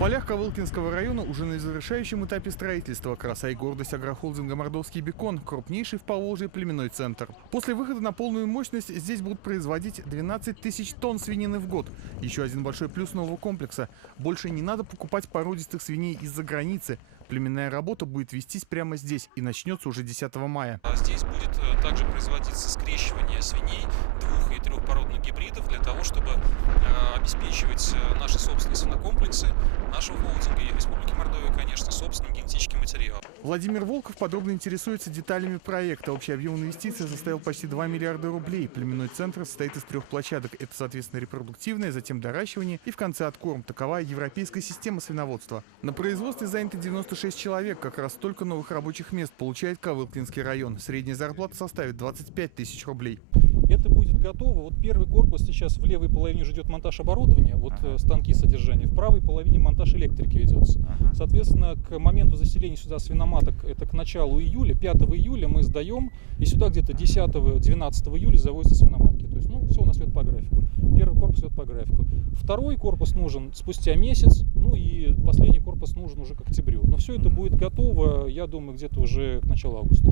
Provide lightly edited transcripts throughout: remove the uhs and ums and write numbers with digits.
полях Ковылкинского района уже на завершающем этапе строительства краса и гордость агрохолдинга «Мордовский бекон» – крупнейший в Поволжье племенной центр. После выхода на полную мощность здесь будут производить 12 тысяч тонн свинины в год. Еще один большой плюс нового комплекса – больше не надо покупать породистых свиней из-за границы. Племенная работа будет вестись прямо здесь и начнется уже 10 мая. Здесь будет также производиться скрещивание свиней двух- и трехпородных гибридов для того, чтобы обеспечивать наши собственные свинокомплексы, нашего холдинга и Республики Мордовия, конечно, собственным генетическим материалом. Владимир Волков подробно интересуется деталями проекта. Общий объем инвестиций составил почти 2 миллиарда рублей. Племенной центр состоит из 3 площадок. Это, соответственно, репродуктивное, затем доращивание и в конце откорм. Такова европейская система свиноводства. На производстве заняты 96 человек. Как раз столько новых рабочих мест получает Ковылкинский район. Средняя зарплата составит 25 тысяч рублей. Это будет готово. Вот первый корпус сейчас в левой половине ждет монтаж оборудования, станки содержания. В правой половине монтаж электрики ведется. Соответственно, к моменту заселения сюда свиноматок, это к началу июля, 5 июля мы сдаем, и сюда где-то 10-12 июля завозятся свиноматки. То есть, все у нас идет по графику. Первый корпус идет по графику. Второй корпус нужен спустя месяц, и последний корпус нужен уже к октябрю. Но все это будет готово, я думаю, где-то уже к началу августа.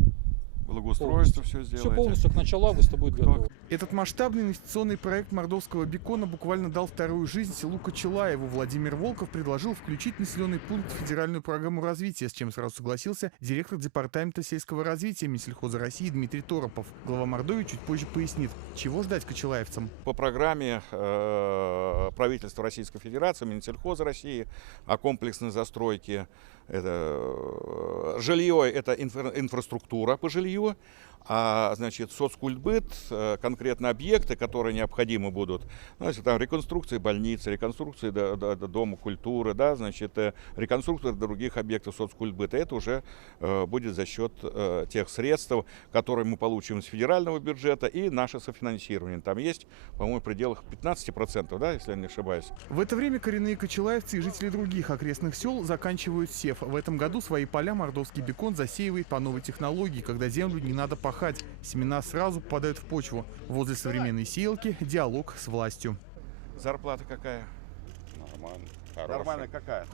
Благоустройство все сделаете. Все полностью к началу августа будет готово. Этот масштабный инвестиционный проект мордовского бекона буквально дал вторую жизнь селу Кочелаеву. Владимир Волков предложил включить в населенный пункт в федеральную программу развития, с чем сразу согласился директор департамента сельского развития Минсельхоза России Дмитрий Торопов. Глава Мордовии чуть позже пояснит, чего ждать кочелаевцам. По программе правительства Российской Федерации, Минсельхоза России о комплексной застройке, это жилье, это инфраструктура по жилью, а значит соцкультбыт, конкретно объекты, которые необходимы будут, значит, там реконструкция больницы, реконструкция дома культуры, реконструкция других объектов соцкультбыта. Это уже будет за счет тех средств, которые мы получим из федерального бюджета, и наше софинансирование. Там есть, по-моему, в пределах 15%, если я не ошибаюсь. В это время коренные кочелаевцы и жители других окрестных сел заканчивают сев. В этом году свои поля мордовский бекон засеивает по новой технологии, когда землю не надо пахать. Семена сразу попадают в почву. Возле современной сеялки диалог с властью. Зарплата какая? Нормально. Нормально какая?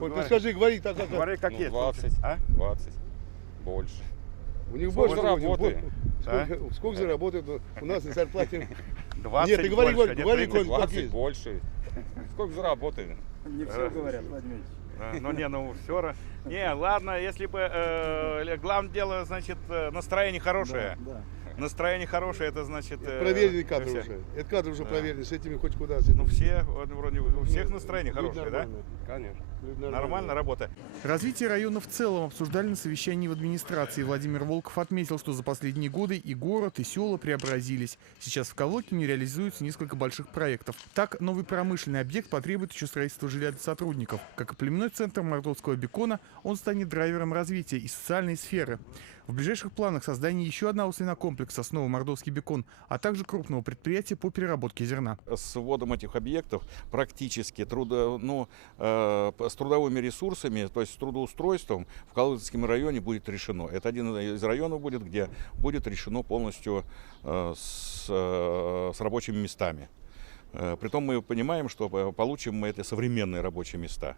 Говори так, как. Говори, как есть. 20. 20. Больше. У них Сколько больше заработаем? Сколько заработает? У нас на зарплате. 20 Нет, ты говори, больше, говори, нет, 30. Коль, как 20 есть. больше. Сколько заработаем? Не все говорят, Владимир Ильич. Все равно. Не, ладно, если бы главное дело, значит, настроение хорошее. Да. Настроение хорошее, это значит... Проверенный кадр уже. Это кадр уже проверенный, с этими хоть куда. Все, вроде у всех настроение хорошее, да? Конечно. Нормально работа. Развитие района в целом обсуждали на совещании в администрации. Владимир Волков отметил, что за последние годы и город, и села преобразились. Сейчас в Ковылкине реализуется несколько больших проектов. Так, новый промышленный объект потребует еще строительства жилья для сотрудников. Как и племенной центр мордовского бекона, он станет драйвером развития и социальной сферы. В ближайших планах создание еще одного свинокомплекса, снова мордовский бекон, а также крупного предприятия по переработке зерна. С вводом этих объектов практически с трудовыми ресурсами, то есть с трудоустройством в Ковылкинском районе будет решено. Это один из районов будет, где будет решено полностью с рабочими местами. Притом мы понимаем, что получим мы это современные рабочие места.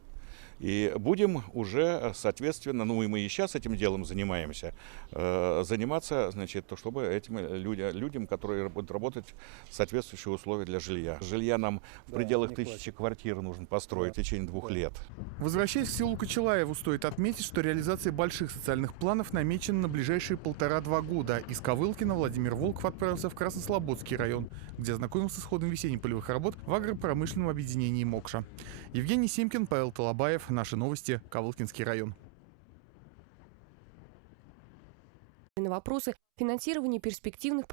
И будем уже, соответственно, и мы и сейчас этим делом занимаемся, заниматься, значит, чтобы этим людям, которые будут работать, соответствующие условия для жилья. Жилья нам в пределах 1000 квартир нужно построить в течение 2 лет. Возвращаясь к селу Кочелаеву, стоит отметить, что реализация больших социальных планов намечена на ближайшие 1,5-2 года. Из Ковылкина Владимир Волков отправился в Краснослободский район, где ознакомился с ходом весенних полевых работ в агропромышленном объединении «Мокша». Евгений Симкин, Павел Толобаев. Наши новости. Ковылкинский район. На вопросы финансирования перспективных